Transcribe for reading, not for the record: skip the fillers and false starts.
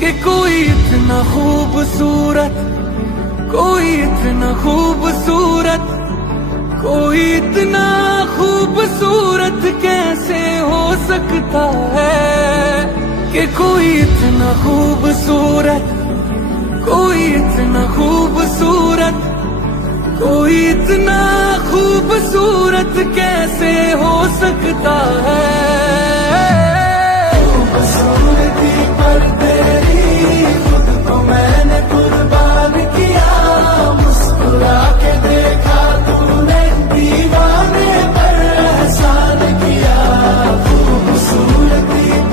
कि कोई इतना खूबसूरत, कोई इतना खूबसूरत, कोई इतना खूबसूरत कैसे हो सकता है। कि कोई इतना खूबसूरत, कोई इतना खूबसूरत, कोई इतना खूबसूरत कैसे हो सकता है।